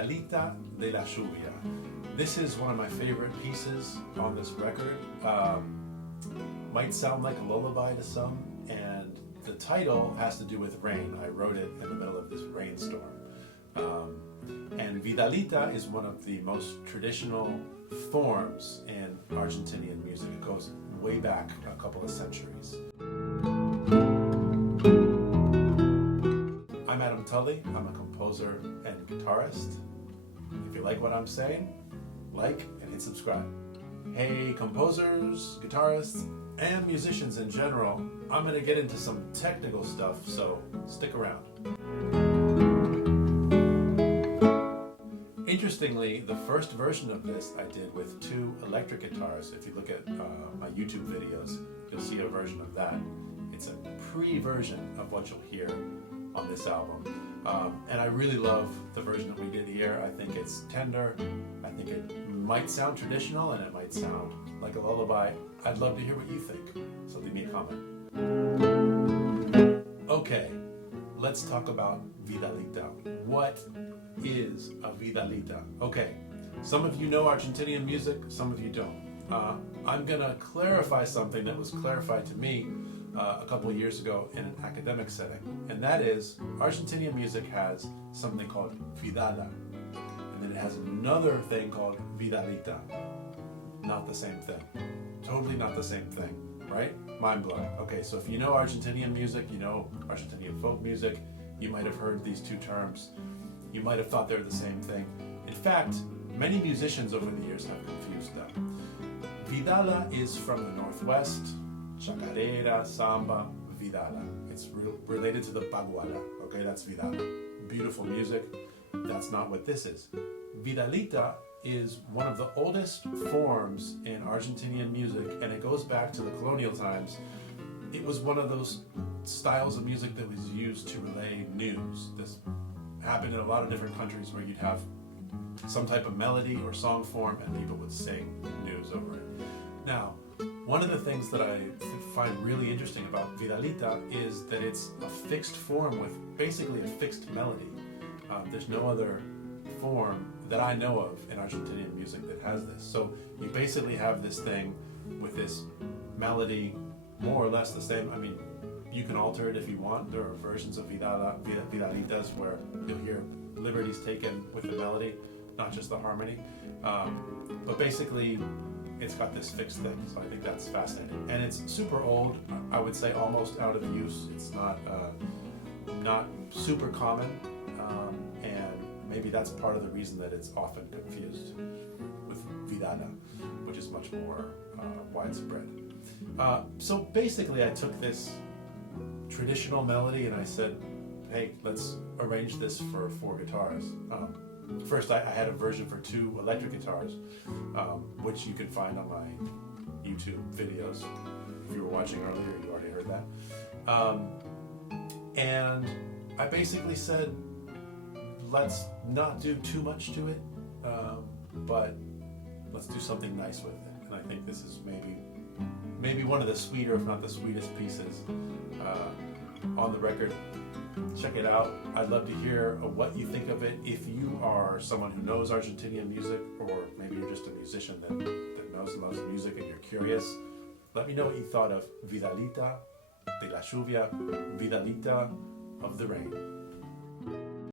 Vidalita de la lluvia. This is one of my favorite pieces on this record. Might sound like a lullaby to some, and the title has to do with rain. I wrote it in the middle of this rainstorm. And Vidalita is one of the most traditional forms in Argentinian music. It goes way back a couple of centuries. I'm Adam Tully. I'm a composer and guitarist. If you like what I'm saying, like and hit subscribe. Hey composers, guitarists, and musicians in general, I'm going to get into some technical stuff, so stick around. Interestingly, the first version of this I did with 2 electric guitars. If you look at my YouTube videos, you'll see a version of that. It's a pre-version of what you'll hear on this album. And I really love the version that we did here. I think it's tender. I think it might sound traditional and it might sound like a lullaby. I'd love to hear what you think, so leave me a comment. Okay, let's talk about Vidalita. What is a Vidalita? Okay, some of you know Argentinian music, some of you don't. I'm gonna clarify something that was clarified to me a couple of years ago in an academic setting, and that is Argentinian music has something called Vidala, and then it has another thing called Vidalita. Not the same thing. Totally not the same thing, right? Mind blowing. Okay, so if you know Argentinian music, you know Argentinian folk music, you might have heard these 2 terms. You might have thought they're the same thing. In fact, many musicians over the years have confused them. Vidala is from the Northwest. Chacarera, samba, Vidala. It's related to the baguala. Okay, that's Vidala. Beautiful music. That's not what this is. Vidalita is one of the oldest forms in Argentinian music, and it goes back to the colonial times. It was one of those styles of music that was used to relay news. This happened in a lot of different countries where you'd have some type of melody or song form and people would sing news over it. Now, one of the things that I find really interesting about Vidalita is that it's a fixed form with basically a fixed melody. There's no other form that I know of in Argentinian music that has this. So you basically have this thing with this melody more or less the same. I mean, you can alter it if you want. There are versions of Vidalitas where you'll hear liberties taken with the melody, not just the harmony. But basically, it's got this fixed thing, so I think that's fascinating. And it's super old, I would say almost out of use. It's not super common, and maybe that's part of the reason that it's often confused with Vidala, which is much more widespread. So basically I took this traditional melody and I said, hey, let's arrange this for 4 guitars. First, I had a version for 2 electric guitars, which you can find on my YouTube videos. If you were watching earlier, you already heard that. And I basically said, let's not do too much to it, but let's do something nice with it. And I think this is maybe one of the sweeter, if not the sweetest pieces on the record. Check it out. I'd love to hear what you think of it. If you are someone who knows Argentinian music, or maybe you're just a musician that knows and loves music and you're curious, let me know what you thought of Vidalita de la lluvia, Vidalita of the rain.